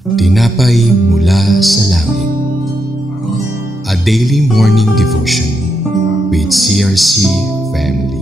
Tinapay mula sa langit. A daily morning devotion with CRC Family.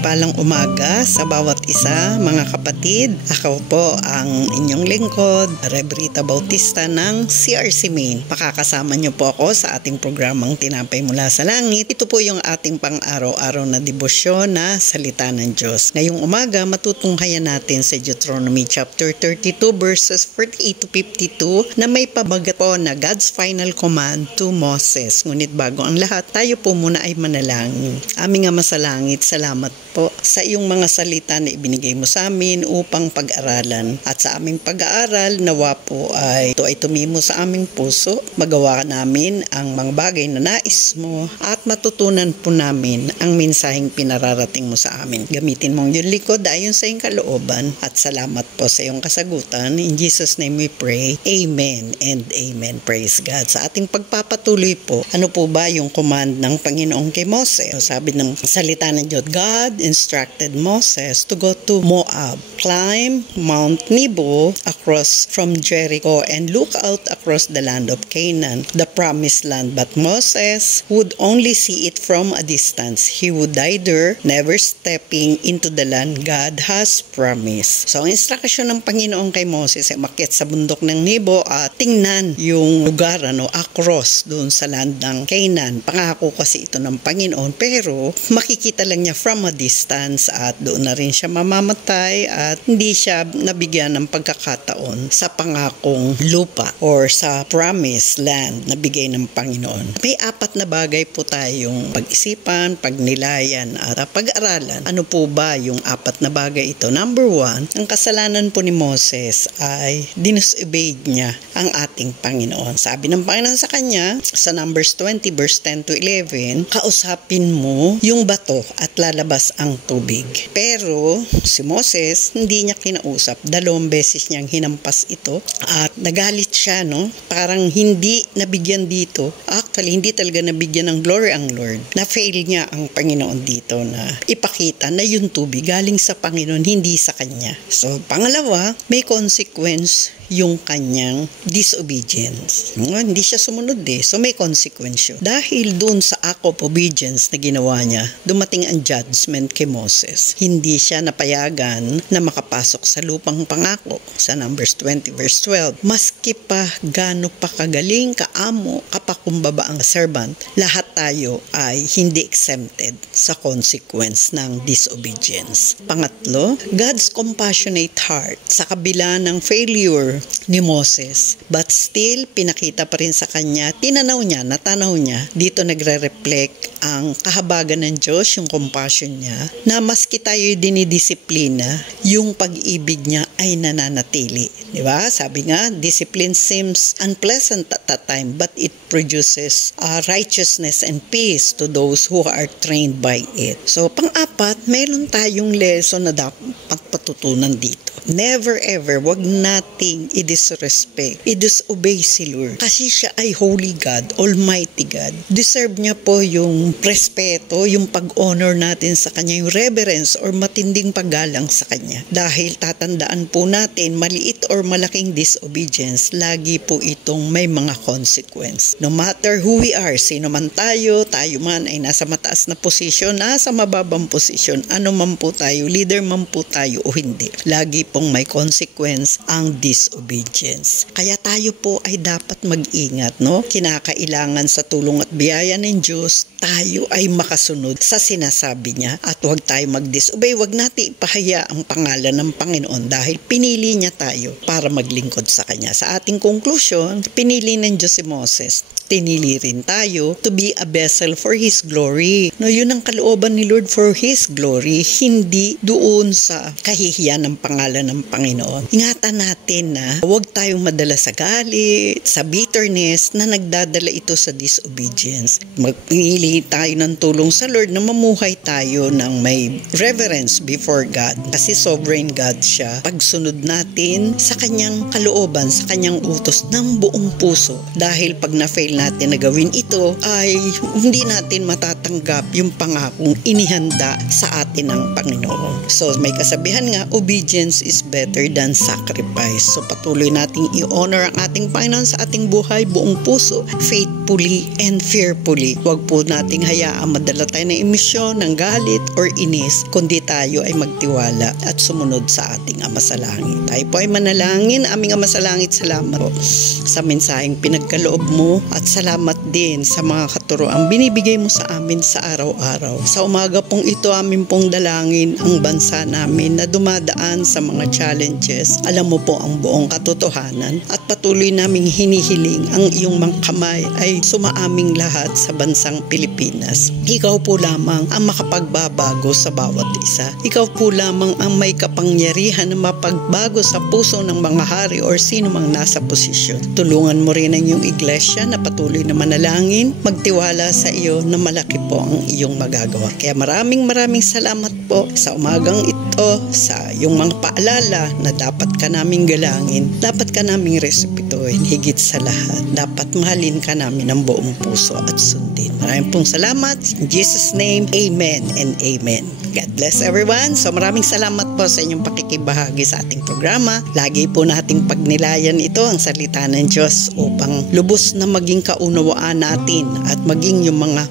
Palang umaga sa bawat isa, mga kapatid. Ako po ang inyong lingkod, Rebrita Bautista ng CRC Maine. Makakasama niyo po ako sa ating programang Tinapay Mula sa Langit. Ito po yung ating pang-araw-araw na debosyon na salita ng Diyos. Ngayong umaga, matutunghayan natin sa Deuteronomy chapter 32 verses 48 to 52 na may pabagat po na God's final command to Moses. Ngunit bago ang lahat, tayo po muna ay manalangin. Aming Ama sa langit, salamat po sa iyong mga salita na ibinigay mo sa amin upang pag-aralan. At sa aming pag-aaral, nawa po ay ito ay tumimo sa aming puso. Magawa namin ang mga bagay na nais mo at matutunan po namin ang mensaheng pinararating mo sa amin. Gamitin mong yung likod ayon sa iyong kalooban at salamat po sa iyong kasagutan. In Jesus' name we pray. Amen and amen. Praise God. Sa ating pagpapatuloy po, ano po ba yung command ng Panginoon kay Moses? Sabi ng salita ng Diyos, God instructed Moses to go to Moab, climb Mount Nebo across from Jericho and look out across the land of Canaan, the promised land. But Moses would only see it from a distance. He would die there, never stepping into the land God has promised. So ang instruction ng Panginoon kay Moses ay umakyat sa bundok ng Nebo at tingnan yung lugar across doon sa land ng Canaan. Pangako kasi ito ng Panginoon, pero makikita lang niya from a distance at doon na rin siya mamamatay at hindi siya nabigyan ng pagkakataon sa pangakong lupa or sa promised land na bigay ng Panginoon. May apat na bagay po tayong pag-isipan, pagnilayan at pag-aralan. Ano po ba yung apat na bagay ito? Number 1, ang kasalanan po ni Moses ay disobey niya ang ating Panginoon. Sabi ng Panginoon sa kanya sa Numbers 20 verse 10 to 11, kausapin mo yung bato at lalabas ang tubig. Pero si Moses hindi niya kinausap. 2 beses niyang hinampas ito at nagalit siya, parang hindi nabigyan dito. Actually, hindi talaga nabigyan ng glory ang Lord. Na-fail niya ang Panginoon dito na ipakita na yung tubig galing sa Panginoon, hindi sa kanya. So, pangalawa, may consequence yung kanyang disobedience. Hindi siya sumunod So may consequence yun. Dahil dun sa act of obedience na ginawa niya, dumating ang judgment kay Moses. Hindi siya napayagan na makapasok sa lupang pangako sa Numbers 20 verse 12. Maski pa gaano pa kagaling, kaamo, kapakumbaba ang servant, lahat tayo ay hindi exempted sa consequence ng disobedience. Pangatlo, God's compassionate heart sa kabila ng failure ni Moses, but still pinakita pa rin sa kanya, natanaw niya, dito nagre-reflect ang kahabagan ng Diyos, yung compassion niya, na maski tayo dinidisiplina, yung pag-ibig niya ay nananatili. Diba? Sabi nga, discipline seems unpleasant at that time, but it produces righteousness and peace to those who are trained by it. So, pang-apat, meron tayong lesson na dapat patutunan dito. Never ever, wag nating i-disrespect, i-disobey si Lord. Kasi siya ay Holy God, Almighty God. Deserve niya po yung respeto, yung pag-honor natin sa Kanya, yung reverence or matinding paggalang sa Kanya. Dahil tatandaan po natin, maliit or malaking disobedience, lagi po itong may mga consequence. No matter who we are, sino man tayo man ay nasa mataas na posisyon, nasa mababang posisyon, ano man po tayo, leader man po tayo o hindi. Lagi pong may consequence ang disobedience. Kaya tayo po ay dapat mag-ingat, Kinakailangan sa tulong at biyaya ng Diyos, tayo ay makasunod sa sinasabi niya at huwag tayo mag-disobey. Huwag natin ipahaya ang pangalan ng Panginoon dahil pinili niya tayo para maglingkod sa Kanya. Sa ating conclusion, pinili ng Diyos si Moses. Tinili rin tayo to be a vessel for His glory. Yun ang kalooban ni Lord for His glory, hindi doon sa kahihiyan ng pangalan ng Panginoon. Ingatan natin na huwag tayong madala sa galit, sa bitterness na nagdadala ito sa disobedience. Magpili tayo ng tulong sa Lord na mamuhay tayo ng may reverence before God. Kasi sovereign God siya. Pagsunod natin sa Kanyang kalooban, sa Kanyang utos ng buong puso. Dahil pag na-fail natin na gawin ito, ay hindi natin matatanggap yung pangakong inihanda sa atin ng Panginoon. So may kasabihan nga, obedience is better than sacrifice. So patuloy nating i-honor ang ating Panginoon sa ating buhay buong puso, faithfully and fearfully. Huwag po nating hayaan madala tayo ng emisyon, ng galit or inis, kundi tayo ay magtiwala at sumunod sa ating Ama sa Langit. Tayo po ay manalangin. Aming Ama sa Langit, salamat po sa mensaheng pinagkaloob mo at salamat din sa mga katuroang binibigay mo sa amin sa araw-araw. Sa umaga pong ito, amin pong dalangin ang bansa namin na dumadaan sa mga challenges. Alam mo po ang buong katotohanan at patuloy naming hinihiling ang iyong mga kamay ay sumaaming lahat sa bansang Pilipinas. Ikaw po lamang ang makapagbabago sa bawat isa. Ikaw po lamang ang may kapangyarihan na mapagbago sa puso ng mga hari or sino mang nasa posisyon. Tulungan mo rin ang iyong iglesia na patuloy na manalangin, magtiwala sa iyo na malaki po ang iyong magagawa. Kaya maraming salamat po sa umagang ito, sa iyong mga paalala na dapat ka naming galangin, dapat ka naming respetuhin, higit sa lahat, dapat mahalin ka namin ng buong puso at sundin. Maraming pong salamat. In Jesus' name, amen and amen. God bless everyone. So maraming salamat po sa inyong pakikibahagi sa ating programa. Lagi po nating pagnilayan ito, ang salita ng Diyos, upang lubos na maging kaunawaan natin at maging yung mga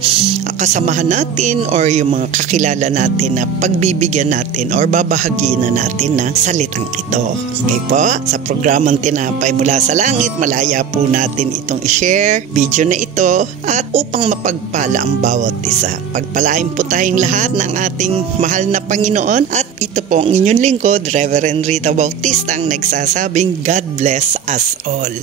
kasamahan natin or yung mga kakilala natin na pagbibigyan natin or babahagiin na natin na salitang ito. Okay po? Sa programang Tinapay Mula sa Langit, malaya po natin itong i-share video na ito at upang mapagpala ang bawat isa. Pagpalain po tayong lahat ng ating mahal na Panginoon at ito po ang inyong lingkod, Reverend Rita Bautista, ang nagsasabing God bless us all.